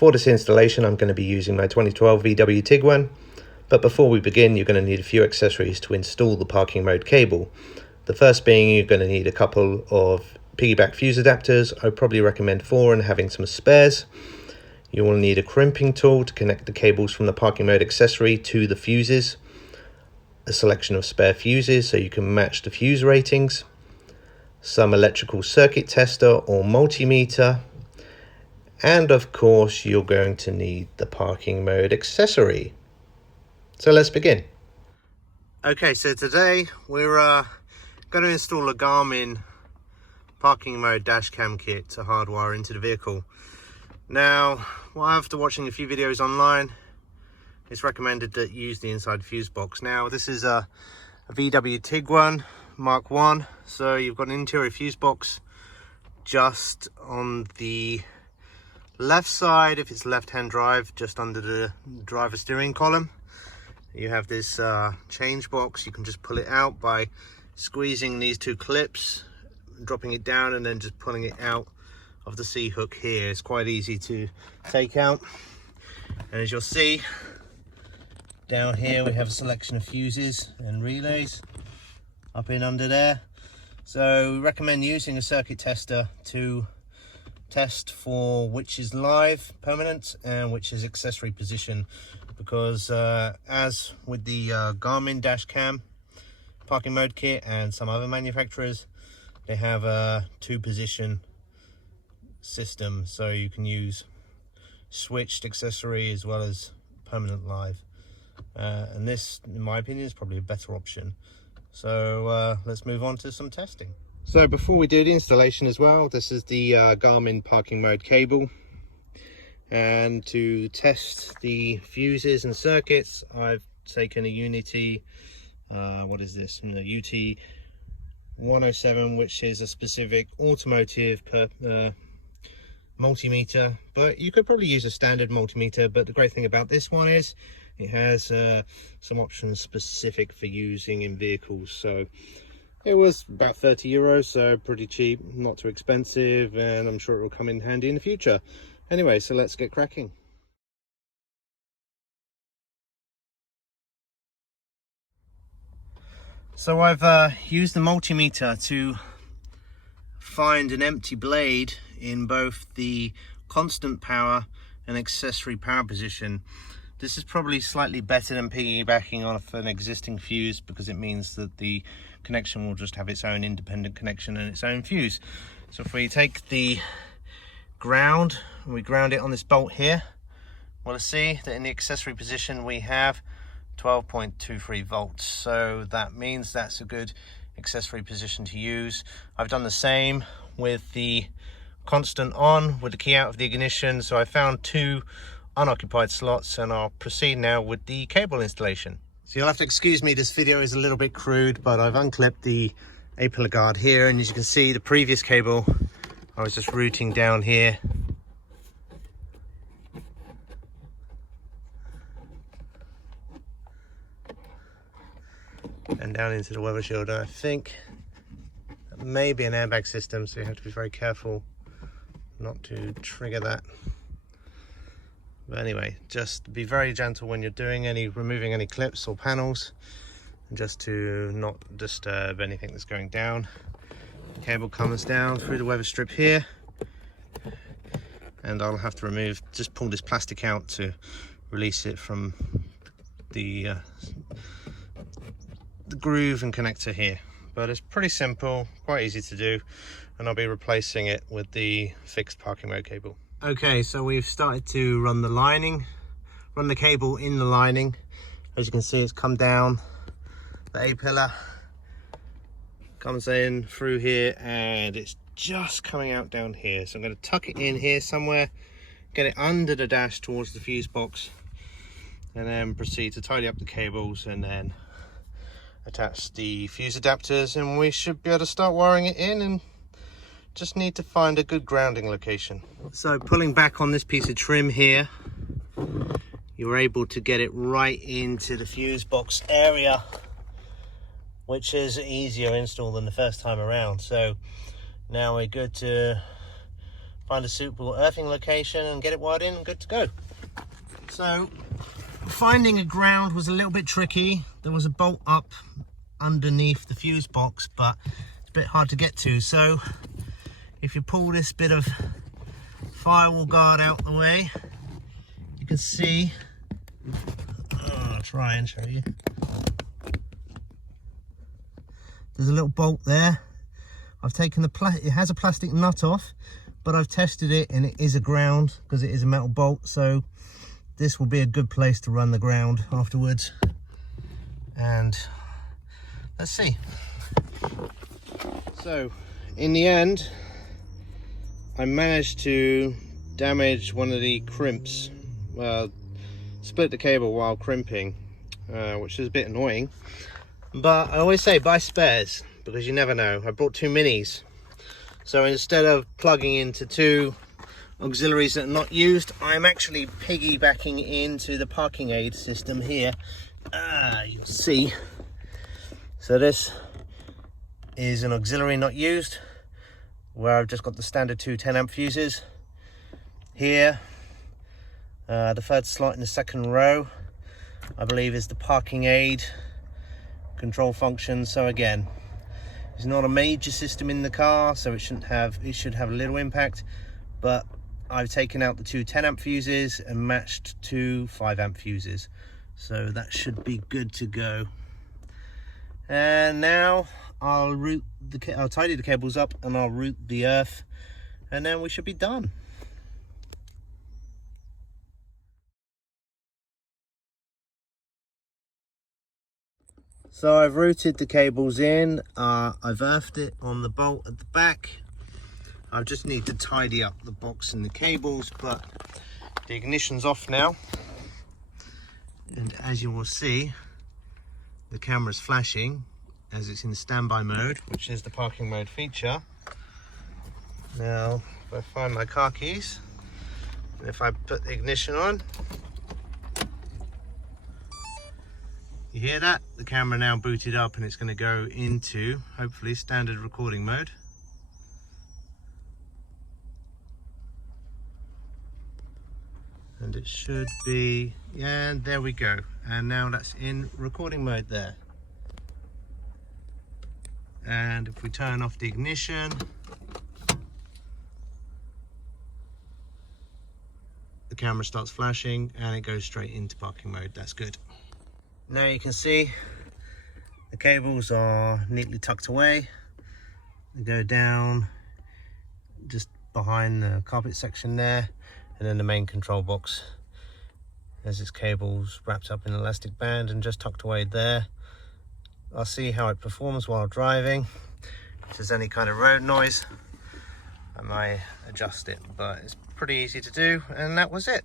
For this installation, I'm going to be using my 2012 VW Tiguan, but before we begin, you're going to need a few accessories to install the parking mode cable. The first being you're going to need a couple of piggyback fuse adapters. I probably recommend 4 and having some spares. You will need a crimping tool to connect the cables from the parking mode accessory to the fuses, a selection of spare fuses so you can match the fuse ratings, some electrical circuit tester or multimeter, and of course you're going to need the parking mode accessory. So let's begin. Okay, so today we're going to install a Garmin parking mode dash cam kit to hardwire into the vehicle. Now, after watching a few videos online, it's recommended that you use the inside fuse box. Now, this is a VW Tiguan Mark 1, so you've got an interior fuse box just on the left side, if it's left-hand drive, just under the driver steering column. You have this change box. You can just pull it out by squeezing these 2 clips, dropping it down, and then just pulling it out of the C-hook here. It's quite easy to take out. And as you'll see, down here we have a selection of fuses and relays up in under there. So we recommend using a circuit tester to test for which is live permanent and which is accessory position, because as with the Garmin dash cam parking mode kit and some other manufacturers, they have a 2-position system, so you can use switched accessory as well as permanent live, and this, in my opinion, is probably a better option. So let's move on to some testing. So before we do the installation as well, this is the Garmin parking mode cable, and to test the fuses and circuits I've taken a Unity what is this, UT 107, which is a specific automotive multimeter, but you could probably use a standard multimeter. But the great thing about this one is it has some options specific for using in vehicles. So it was about 30 euros, so pretty cheap, not too expensive, and I'm sure it will come in handy in the future. Anyway, so let's get cracking. So I've used the multimeter to find an empty blade in both the constant power and accessory power position. This is probably slightly better than piggybacking off an existing fuse, because it means that the connection will just have its own independent connection and its own fuse. So if we take the ground and we ground it on this bolt here, we'll see that in the accessory position we have 12.23 volts. So that means that's a good accessory position to use. I've done the same with the constant on with the key out of the ignition. So I found 2 unoccupied slots, and I'll proceed now with the cable installation. So you'll have to excuse me, this video is a little bit crude, but I've unclipped the A-pillar guard here, and as you can see, the previous cable I was just routing down here. And down into the weather shield, and I think that may be an airbag system, so you have to be very careful not to trigger that. But anyway, just be very gentle when you're doing removing any clips or panels, and just to not disturb anything that's going down. The cable comes down through the weather strip here, and I'll have to just pull this plastic out to release it from the groove and connector here. But it's pretty simple, quite easy to do, and I'll be replacing it with the fixed parking mode cable. Okay, so we've started to run the cable in the lining. As you can see, it's come down the A-pillar, comes in through here, and it's just coming out down here. So I'm going to tuck it in here somewhere, get it under the dash towards the fuse box, and then proceed to tidy up the cables, and then attach the fuse adapters, and we should be able to start wiring it in, and just need to find a good grounding location. So pulling back on this piece of trim here, you're able to get it right into the fuse box area, which is an easier install than the first time around. So now we're good to find a suitable earthing location and get it wired in and good to go. So finding a ground was a little bit tricky. There was a bolt up underneath the fuse box, but it's a bit hard to get to. So if you pull this bit of firewall guard out the way, you can see, I'll try and show you. There's a little bolt there. I've taken it has a plastic nut off, but I've tested it and it is a ground because it is a metal bolt. So this will be a good place to run the ground afterwards. And let's see. So in the end, I managed to damage one of the crimps. Split the cable while crimping, which is a bit annoying. But I always say buy spares, because you never know. I brought two minis. So instead of plugging into two auxiliaries that are not used, I'm actually piggybacking into the parking aid system here. You'll see. So this is an auxiliary not used, where I've just got the standard two 10 amp fuses. Here, the third slot in the second row, I believe, is the parking aid control function. So again, it's not a major system in the car, so it should have a little impact, but I've taken out the two 10 amp fuses and matched two 5 amp fuses, so that should be good to go. And now I'll tidy the cables up and I'll route the earth, and then we should be done. So I've routed the cables in, I've earthed it on the bolt at the back. I just need to tidy up the box and the cables, but the ignition's off now. And as you will see, the camera's flashing as it's in standby mode, which is the parking mode feature. Now, if I find my car keys, and if I put the ignition on, you hear that? The camera now booted up and it's going to go into, hopefully, standard recording mode. And it should be, yeah, and there we go. And now that's in recording mode there. And if we turn off the ignition, the camera starts flashing and it goes straight into parking mode. That's good. Now you can see the cables are neatly tucked away. They go down just behind the carpet section there, and then the main control box has its cables wrapped up in an elastic band and just tucked away there. I'll see how it performs while driving. If there's any kind of road noise, I might adjust it, but it's pretty easy to do, and that was it.